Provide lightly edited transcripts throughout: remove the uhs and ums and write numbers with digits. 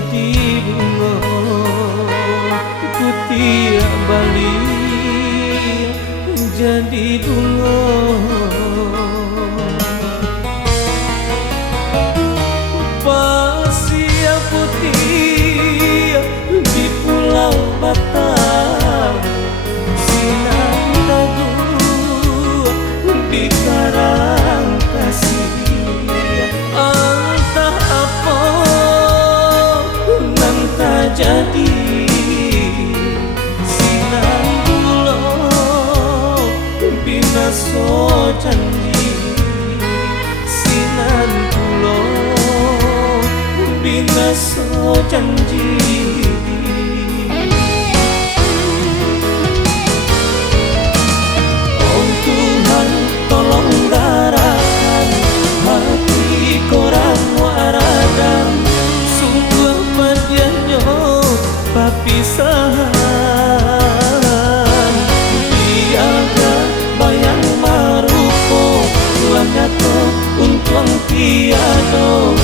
jadi bunga putih balik jadi bunga. Kasiah putih di pulau Batam, sinar lagu di karang Kasiah. Entah apa nan tak jadi, sinar pulau binaso janji, sinar pulau binaso janji. Oh Tuhan, tolong garahkan hati korang waradam, sungguh padianyo papisahan. Tiada bayang marupo lan nyato untuang tiado,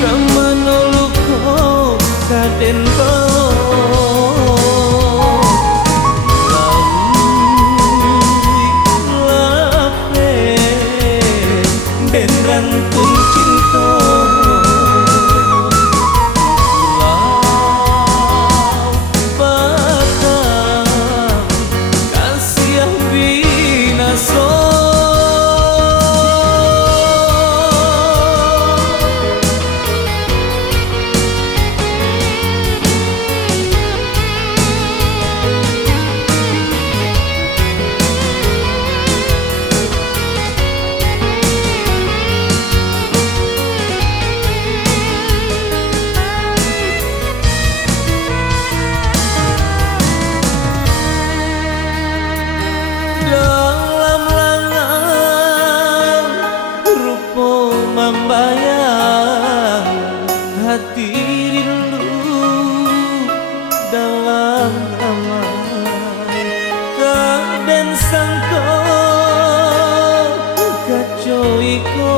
kamano luko kaden balo lawi lape den rantun cinta lau Batam Kasiah binaso. Dalam langang rupo membayang hati rindu dalam amai, kaden sangka kacau iko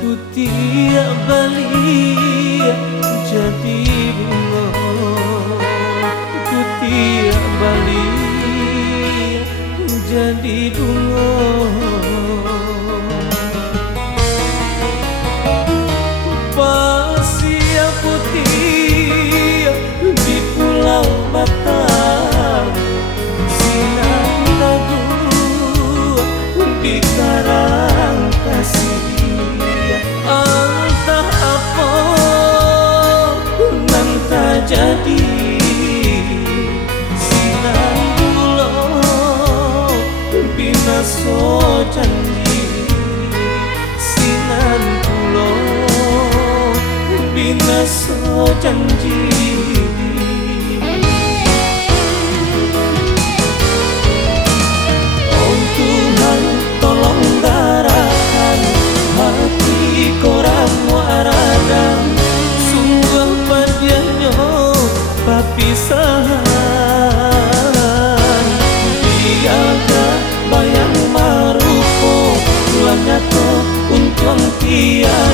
putih balik jadi bunga putih balik jadi bunga. Kasiah putih di pulau Batam, sinar lagu di karang Kasiah. Entah apa nan tak jadi, sinar pulau binaso janji, sinar pulau binaso janji. Oh Tuhan, tolong garahkan hati korang waradam, sungguh padianyo papisahan. Tiada bayang marupo lan nyato untuang tiada,